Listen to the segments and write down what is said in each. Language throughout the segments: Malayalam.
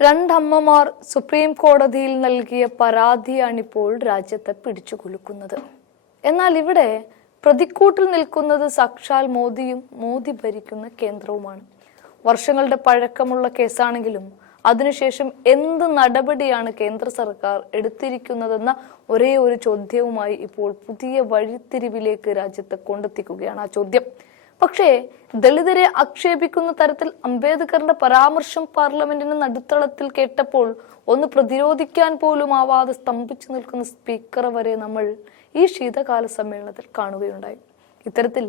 രണ്ടമ്മമാർ സുപ്രീം കോടതിയിൽ നൽകിയ പരാതിയാണിപ്പോൾ രാജ്യത്തെ പിടിച്ചുകുലുക്കുന്നത്. എന്നാൽ ഇവിടെ പ്രതിക്കൂട്ടിൽ നിൽക്കുന്നത് സാക്ഷാൽ മോദിയും മോദി ഭരിക്കുന്ന കേന്ദ്രവുമാണ്. വർഷങ്ങളുടെ പഴക്കമുള്ള കേസാണെങ്കിലും അതിനുശേഷം എന്ത് നടപടിയാണ് കേന്ദ്ര സർക്കാർ എടുത്തിരിക്കുന്നതെന്ന ഒരേ ഒരു ചോദ്യവുമായി ഇപ്പോൾ പുതിയ വഴിത്തിരിവിലേക്ക് രാജ്യത്തെ കൊണ്ടെത്തിക്കുകയാണ് ആ ചോദ്യം. പക്ഷേ ദളിതരെ ആക്ഷേപിക്കുന്ന തരത്തിൽ അംബേദ്കറിന്റെ പരാമർശം പാർലമെന്റിന് നടുത്തളത്തിൽ കേട്ടപ്പോൾ ഒന്ന് പ്രതിരോധിക്കാൻ പോലും ആവാതെ സ്തംഭിച്ചു നിൽക്കുന്ന സ്പീക്കർ വരെ നമ്മൾ ഈ ശീതകാല സമ്മേളനത്തിൽ കാണുകയുണ്ടായി. ഇത്തരത്തിൽ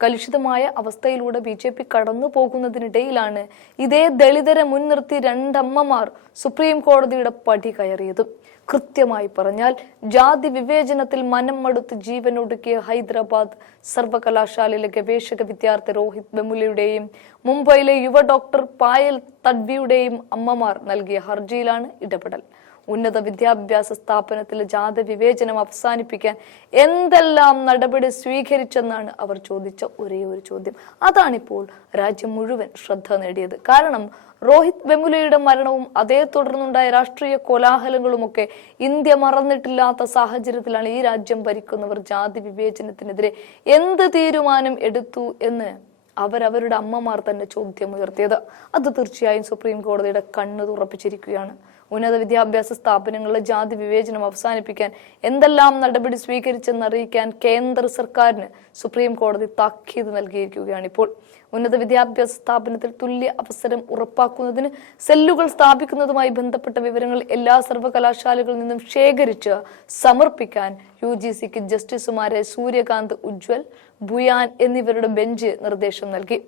കലുഷിതമായ അവസ്ഥയിലൂടെ ബി ജെ പി കടന്നു പോകുന്നതിനിടയിലാണ് ഇതേ ദളിതരെ മുൻനിർത്തി രണ്ടമ്മമാർ സുപ്രീം കോടതിയുടെ പടി കയറിയത്. കൃത്യമായി പറഞ്ഞാൽ ജാതി വിവേചനത്തിൽ മനം മടുത്ത് ജീവനൊടുക്കിയ ഹൈദരാബാദ് സർവകലാശാലയിലെ ഗവേഷക വിദ്യാർത്ഥി രോഹിത് വെമുലയുടെയും മുംബൈയിലെ യുവ ഡോക്ടർ പായൽ തഡ്വിയുടെയും അമ്മമാർ നൽകിയ ഹർജിയിലാണ് ഇടപെടൽ. ഉന്നത വിദ്യാഭ്യാസ സ്ഥാപനത്തിൽ ജാതി വിവേചനം അവസാനിപ്പിക്കാൻ എന്തെല്ലാം നടപടി സ്വീകരിച്ചെന്നാണ് അവർ ചോദിച്ച ഒരേ ഒരു ചോദ്യം. അതാണിപ്പോൾ രാജ്യം മുഴുവൻ ശ്രദ്ധ നേടിയത്. കാരണം രോഹിത് വെമുലയുടെ മരണവും അതേ തുടർന്നുണ്ടായ രാഷ്ട്രീയ കോലാഹലങ്ങളുമൊക്കെ ഇന്ത്യ മറന്നിട്ടില്ലാത്ത സാഹചര്യത്തിലാണ് ഈ രാജ്യം ഭരിക്കുന്നവർ ജാതി വിവേചനത്തിനെതിരെ എന്ത് തീരുമാനം എടുത്തു എന്ന് അവരവരുടെ അമ്മമാർ തന്നെ ചോദ്യമുയർത്തിയത്. അത് തീർച്ചയായും സുപ്രീം കോടതിയുടെ കണ്ണ് തുറപ്പിച്ചിരിക്കുകയാണ്. ഉന്നത വിദ്യാഭ്യാസ സ്ഥാപനങ്ങളിലെ ജാതി വിവേചനം അവസാനിപ്പിക്കാൻ എന്തെല്ലാം നടപടി സ്വീകരിച്ചെന്ന് അറിയിക്കാൻ കേന്ദ്ര സർക്കാരിന് സുപ്രീം കോടതി താക്കീത് നൽകിയിരിക്കുകയാണ് ഇപ്പോൾ. ഉന്നത വിദ്യാഭ്യാസ സ്ഥാപനത്തിൽ തുല്യ അവസരം ഉറപ്പാക്കുന്നതിന് സെല്ലുകൾ സ്ഥാപിക്കുന്നതുമായി ബന്ധപ്പെട്ട വിവരങ്ങൾ എല്ലാ സർവകലാശാലകളിൽ നിന്നും ശേഖരിച്ച് സമർപ്പിക്കാൻ യു ജി സിക്ക് ജസ്റ്റിസുമാരെ സൂര്യകാന്ത് ഉജ്വൽ ഭുയാൻ എന്നിവരുടെ ബെഞ്ച് നിർദ്ദേശം നൽകി.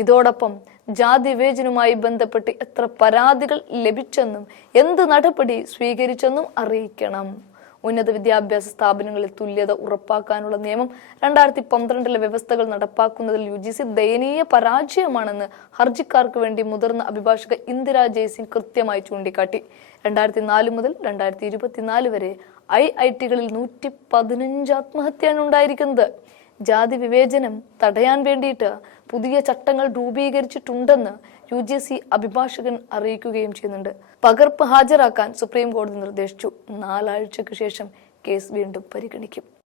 ഇതോടൊപ്പം ജാതി വിവേചനവുമായി ബന്ധപ്പെട്ട് എത്ര പരാതികൾ ലഭിച്ചെന്നും എന്ത് നടപടി സ്വീകരിച്ചെന്നും അറിയിക്കണം. ഉന്നത വിദ്യാഭ്യാസ സ്ഥാപനങ്ങളിൽ തുല്യത ഉറപ്പാക്കാനുള്ള നിയമം രണ്ടായിരത്തി പന്ത്രണ്ടിലെ വ്യവസ്ഥകൾ നടപ്പാക്കുന്നതിൽ യു ജി സി ദയനീയ പരാജയമാണെന്ന് ഹർജിക്കാർക്ക് വേണ്ടി മുതിർന്ന അഭിഭാഷക ഇന്ദിരാ ജയ്സിംഗ് കൃത്യമായി ചൂണ്ടിക്കാട്ടി. രണ്ടായിരത്തി നാല് മുതൽ രണ്ടായിരത്തി ഇരുപത്തിനാല് വരെ ഐ ഐ ടികളിൽ നൂറ്റി പതിനഞ്ച് ആത്മഹത്യയാണ് ഉണ്ടായിരിക്കുന്നത്. ജാതി വിവേചനം തടയാൻ വേണ്ടിയിട്ട് പുതിയ ചട്ടങ്ങൾ രൂപീകരിച്ചിട്ടുണ്ടെന്ന് യു ജി സി അഭിഭാഷകൻ അറിയിക്കുകയും ചെയ്യുന്നുണ്ട്. പകർപ്പ് ഹാജരാക്കാൻ സുപ്രീം കോടതി നിർദ്ദേശിച്ചു. നാലാഴ്ചയ്ക്ക് ശേഷം കേസ് വീണ്ടും പരിഗണിക്കും.